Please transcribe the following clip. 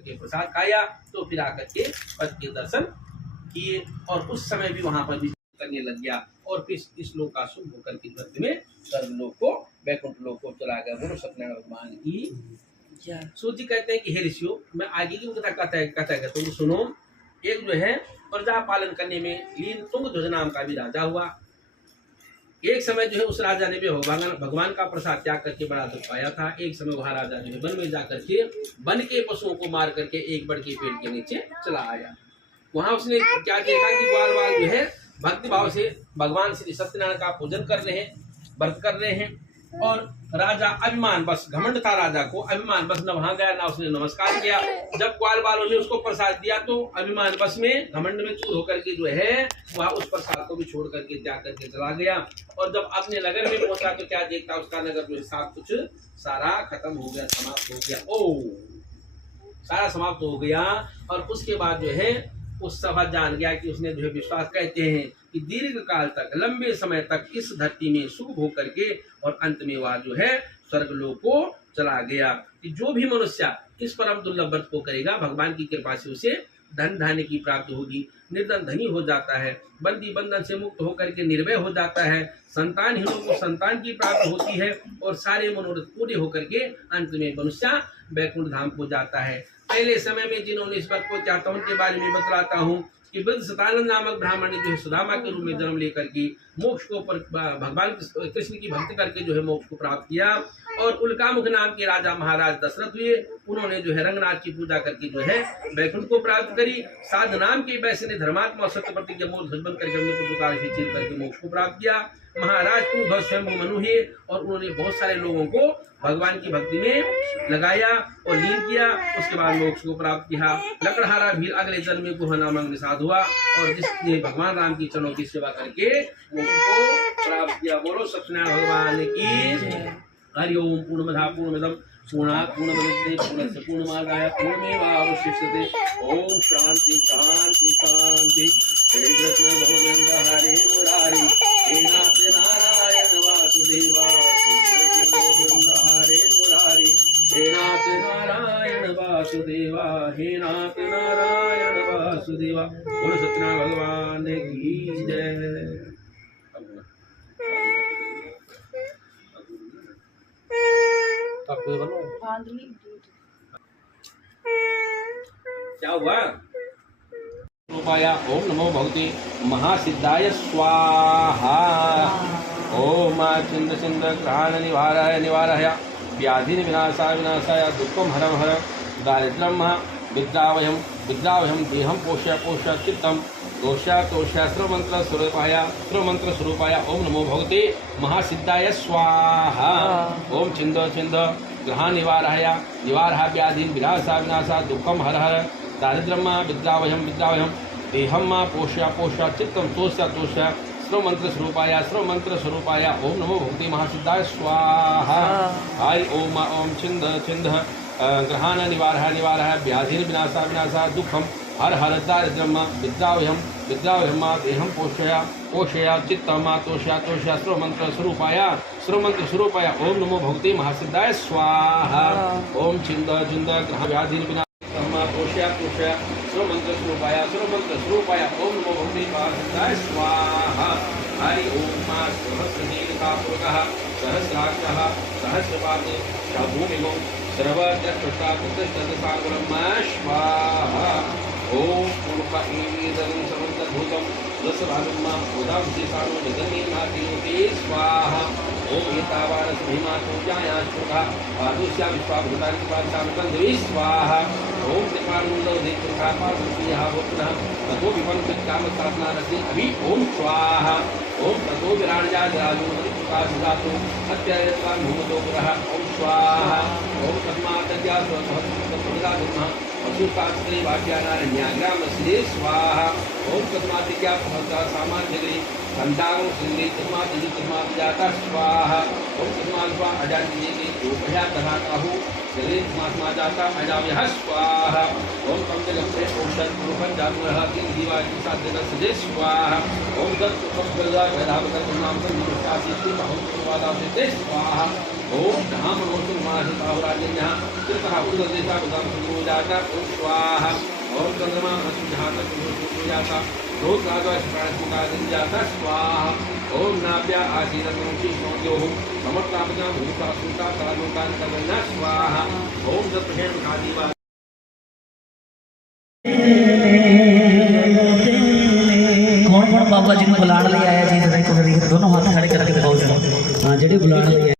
करके प्रसाद खाया, तो फिर आकर के पद के दर्शन किए और उस समय भी वहां पर भी करने लग गया और फिर इस लोक का शुभ होकर के अंत में स्वर्गलोक को वैकुंठ लोक को चला गया। बोलो सत्यनारायण भगवान की। सूत जी कहते हैं कि हे ऋषियों, मैं आगे की कथा कहता है तुम सुनो। एक जो है प्रजा पालन करने में लीन तुंगध्वज नाम का भी राजा हुआ। एक समय जो है उस राजा ने भी भगवान का प्रसाद त्याग करके बड़ा दुख पाया था। एक समय वह राजा जो है वन में जाकर के वन के पशुओं को मार करके एक बड़ के पेड़ के नीचे चला आया। वहां उसने क्या देखा कि ग्वाल वाल जो है भक्ति भाव से भगवान श्री सत्यनारायण का पूजन कर रहे हैं, व्रत कर रहे हैं। और राजा अभिमान बस, घमंड था राजा को, अभिमान बस न वहां गया ना उसने नमस्कार किया। जब ग्वाल वालों ने उसको प्रसाद दिया तो अभिमान बस में घमंड में चूर होकर के जो है वह उस प्रसाद को भी छोड़ करके त्याग करके चला गया। और जब अपने नगर में पहुंचा तो क्या देखता, उसका नगर जो है सब कुछ सारा खत्म हो गया, समाप्त हो गया। ओ सारा समाप्त हो गया। और उसके बाद जो है उस सभा जान गया कि उसने जो है विश्वास कहते हैं कि दीर्घ काल तक, लंबे समय तक इस धरती में सुख हो करके और अंत में वह जो है स्वर्गलोक को चला गया। कि जो भी मनुष्य इस परम दुर्लभ व्रत को करेगा, भगवान की कृपा से उसे धन धान्य की प्राप्ति होगी, निर्धन धनी हो जाता है, बंदी बंधन से मुक्त होकर के निर्भय हो जाता है, संतानहीनों को संतान की प्राप्ति होती है और सारे मनोरथ पूरे होकर के अंत में मनुष्य वैकुंठ धाम को जाता है। पहले समय में जिन्होंने इस व्रत को चाहता उनके बारे में बतलाता हूँ कि वृद्ध सतानंद नामक ब्राह्मण ने जो है सुदामा के रूप में जन्म लेकर के मोक्ष को भगवान कृष्ण की भक्ति करके जो है मोक्ष को प्राप्त किया। और उल्कामुख नाम के राजा महाराज दशरथ हुए, उन्होंने जो है रंगनाथ की पूजा करके जो है वैकुंठ को प्राप्त करी। साध नाम के वैश्य ने धर्मात्मा सत्यप्रति के मूल ध्वज बन करके हमने पुकार से चीर करके मोक्ष को प्राप्त किया। महाराज कुंभ स्वयं मनु हुए और उन्होंने बहुत सारे लोगों को भगवान की भक्ति में लगाया और लीन किया। उसके बाद मोक्ष को प्राप्त किया। लकड़हारा भी अगले जन्म में गुहा नामक निषाद हुआ और जिसने भगवान राम की चरणों की सेवा करके मोक्ष को प्राप्त किया। बोलो सत्यनारायण भगवान की। हरि ओम। पूर्णमदः पूर्णमिदं पूर्णात् पूर्णमुदच्यते पूर्णस्य पूर्णमादाय पूर्णमेवावशिष्यते। ओम शांति शांति शांति। हरे कृष्ण गोविंद हरे मुरारी, हे नाथ नारायण वासुदेवा, गोविंद हरे मुरारी, हे नाथ नारायण वासुदेवा, हे नाथ नारायण वासुदेवा। बोलो सत्यनारायण भगवान की जय। क्या हुआ? रूपाया ओम नमो भगवते महासिद्धाय स्वाहा। ओम चिंद चिंद ग्रहण निवाराय निवाराय, व्याधि विनाशाय विनाशाय, दुःखम हरम हर, दारिद्र्यम विद्रावयम विद्रावयम, देहम पोष्य पोष्य चित्तम तोष्य तोष्य, स्रवमंत्र स्वरूपाय ओम नमो भगवते महासिद्धाय स्वाहा। ओम चिंद चिंद ग्रहण निवाराय निवाराय, व्याधि विनाशाय विनाशाय, दुःखम हर हर, दारिद्र्यम विद्रावयम विद्रावयम, देहम पोष्य पोष्य चित्तम तोष्य तोष्य, स्रवमंत्र स्वरूपाय ओम नमो भगवते महासिद्धाय स्वाहा। हरि ओम। ओम छिंद छिंद ग्रहण निवारः निवारः, व्याधि विनाशः विनाशः, दुःखम हर हर, दारिद्र्यम विद्रावयम विद्रावयम, देहम पोषय पोषय चित्तम तोष्य तोष्य, स्रवमंत्र स्वरूपाय ओम नमो भगवते महासिद्धाय स्वाहा। ओम छिंद छिंद ग्रहण व्याधि विनाशः पोष्य पोषय, स्रवमंत्र स्वरूपाय ओम नमो भगवते महासिद्धाय स्वाहा। हरि ओम। सहस्रदीर्घापुरुषः सहस्राक्षः सहस्रपादे भूमिगो सर्वचक्षुष्टाकुतस्तदसागरम् स्वाहा। ओम पूर्वपीदं समन्तर्भूतं रसभागं उदां शेषाणो जगन्नाथेति स्वाहा। ओम एतावानसमहिमातोजायाश्रुतः पादुष्या विश्वाभूतानि पादशामकन्दवी स्वाहा। ओम त्रिकालूलौ देवृथापादुष्यः भूतः ततो विपन्नकामस्थापनारसे अभि ओम स्वाहा। ओम ततो विराजया जराजो अत्ययत्वा भूमतो पुरः ओम स्वाहा। ओम तस्मात्तज्ञात्वसहस्रतमः पशुशास्त्रे वाक्यानारण्याग्रामस्ये स्वाहा। ओम तस्मात्तज्ञा सामान्यग्रे संतागो सिंधे तस्मात् जाता स्वाहा। ओम तस्मात् अजान्येते योगया तथा काहु जले महात्मा जाता अजाम्यः स्वाहा ओम कम जगते ओम दत्त रूपं जातुरः तीन दीवा साध्य सजे स्वाहा ओम दत्त कम गल्ला गधावत नाम से निष्ठासी बहु वादा से स्वाहा ओम धाम रोचन माहिताहुराजन्यः कृतः उददेशा उदम सुजाता ओम स्वाहा ओम चंद्रमा असुजाता सुजाता रोज राजा प्राणसुका जाता स्वाहा ओम नाभ्या आशीरतमुखी स्मोद्योः समर्तापजा भूता सुता कालोकान कवना स्वाहा ओम दत्तहेम खादीवा कौन कौन बाबा जी को बुलाने ले आया जी, दोनों हाथ खड़े करके दिखाओ। हाँ, जेडे बुलाने ले आए।